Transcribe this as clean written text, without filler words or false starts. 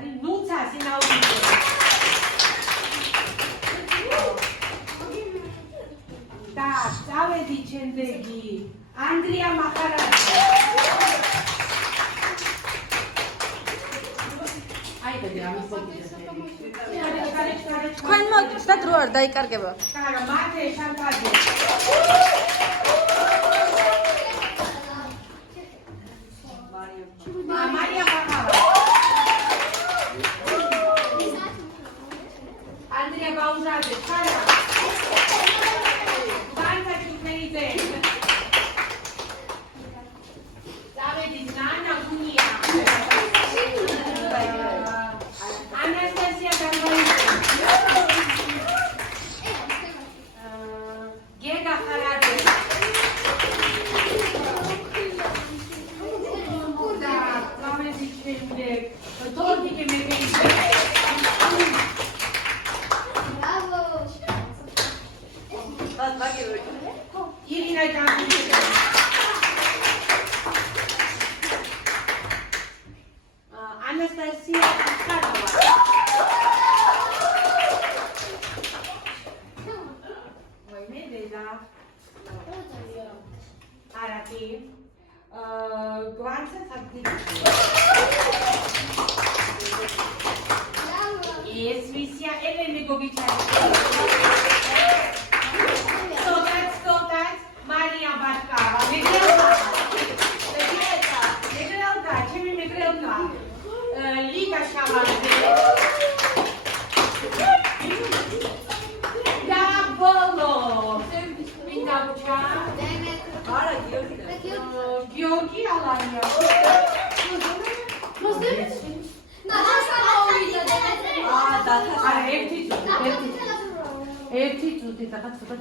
არის ნუცა სინაულიძე. და წავედი ჩემდეგი ანდრია მახარაძე. აიდე ამის თქვენ მოგწევთ და დრო არ დაიკარგება. კარა მათე შანტაჟი. მარია მახავა. ანდრია ბაუჟაძე, კარა. ბანკა ჩუქეიძე. დავედი ნანა გუნია. ანასტასია გამბაიძე. გეგა ხარაძე. და დავედი შემდეგ თორდიკე მეგეიძე. ირინა ჯანჯიძე. ანასტასია ხარავა. არაკი გვანცა თაგდილი. ეს ვისია ელენე გოგიჩაი. სტოტაც მარია ბატკავა. მეგრელდა, ჩემი მეგრელდა. ლიგა შამანძე. და ბოლო. მინდა ბუჩა. არა, გიორგი ალანია. ერთი წუთი, ერთი წუთი, რაღაც ცოტა